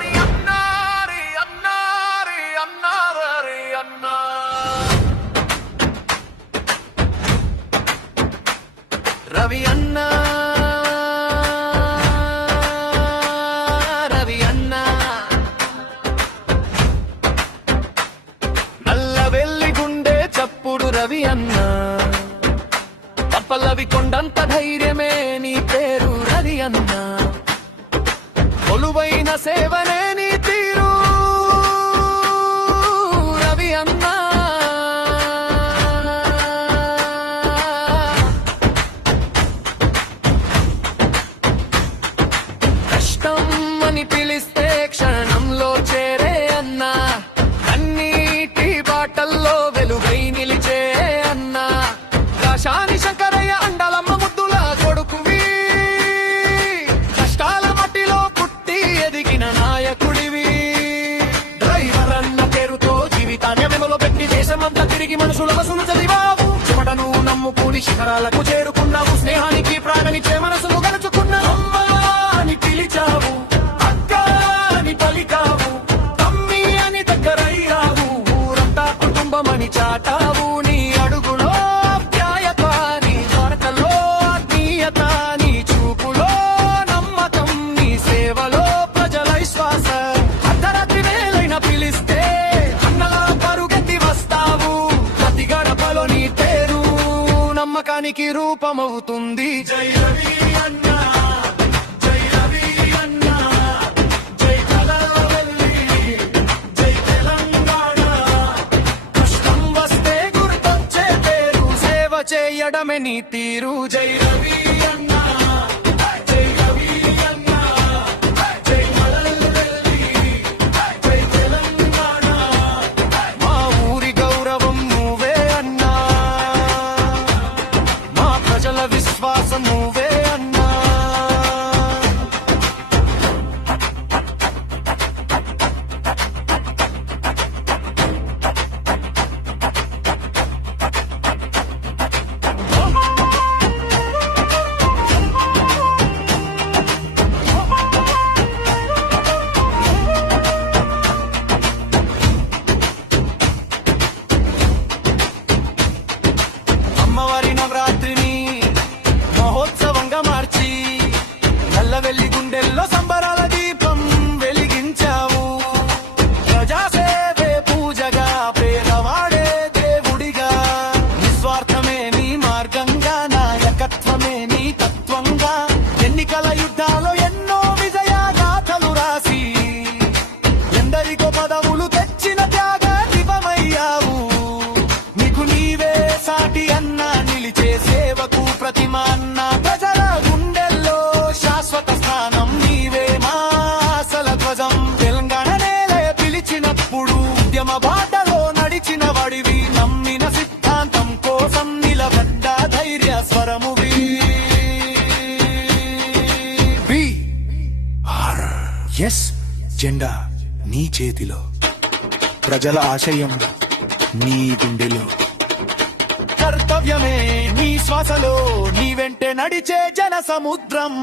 రవి అన్నా రే అన్నా రే అన్నా రే అన్నా రవి అన్నా రవి అన్నా నల్ల వెల్లి గుండె చప్పుడు రవి అన్నా పల్లవి కొండంత ధైర్యమే నీ పేరు రవి అన్నా కొలువైన సేవనే నీ తీరు రవి అన్నా కష్టం అని పిలిస్తే క్షణంలో చేరే అన్నా అన్నిటి బాటల్లో వెలుగై నిలిచే అన్నా కాశాని శంకరయ్య అండలమ్మ ముద్దుల కొడుకువి కష్టాల మట్టిలో పుట్టి ఎదిగిన నాయకుడివి డ్రైవర్ అన్న పేరుతో జీవితాన్ని మెమలో పెట్టి దేశమంతా తిరిగి మనుషుల మనసును చదివావు చెమటను నమ్ముకుని శిఖరాలకు చేరుకున్నావు స్నేహానికి ప్రాణమిచ్చే మనసును గెలుచుకున్నావు అమ్మా అని పిలిచావు అక్క అని పలికావు తమ్మి అని దగ్గరయ్యావు ఊరంతా కుటుంబమని చాటావు నీ అడుగులో ఆప్యాయత నీ వార్తలో ఆత్మీయత నీ చూపులో నమ్మకం నీ సేవలో ప్రజల విశ్వాస అర్ధరాత్రి వేళైన పిలిస్తే అన్నలా పరుగెత్తి వస్తావు ప్రతి గడపలో నీ పేరు నమ్మకానికి రూపమవుతుంది జై రవి అన్నా జై రవి అన్నా జై కలవల్లి జై తెలంగాణ కష్టం వస్తే గుర్తొచ్చే పేరు సేవ చేయడమే నీ తీరు జై రవి అన్నా జై రవి అన్నా జై కలవల్లి జై తెలంగాణ మా ఊరి గౌరవం నువ్వే అన్నా మా ప్రజల విశ్వాసం నువ్వే అన్నా అమ్మవారి నవరాత్రిని మహోత్సవంగా మార్చి నల్లవెల్లి గుండెల్లో సంబరాల దీపం వెలిగించావు ప్రజాసేవే పూజగా పేదవాడే దేవుడిగా నిస్వార్థమే నీ మార్గంగా నాయకత్వమే నీ తత్వంగా ఎన్నికల యుద్ధాలో ఎన్నో విజయ గాథలు రాసి ఎందరికో పదవులు తెచ్చిన త్యాగ దీపమయ్యావు నీకు నీవే సాటి అన్నా నిలిచే సేవకు ప్రతిమ అన్న ప్రజల గుండెల్లో శాశ్వత స్థానం నీవే మా ఆశల ధ్వజం తెలంగాణ నేలే పిలిచినప్పుడు ఉద్యమ బాటలో నడిచిన వడివి నమ్మిన సిద్ధాంతం కోసం నిలబడ్డ ధైర్య స్వరమువి ఎస్ జెండా నీ చేతిలో ప్రజల ఆశయం నీ గుండెలో కర్తవ్యమే నీ శ్వాసలో నీ వెంటే నడిచే జన సముద్రం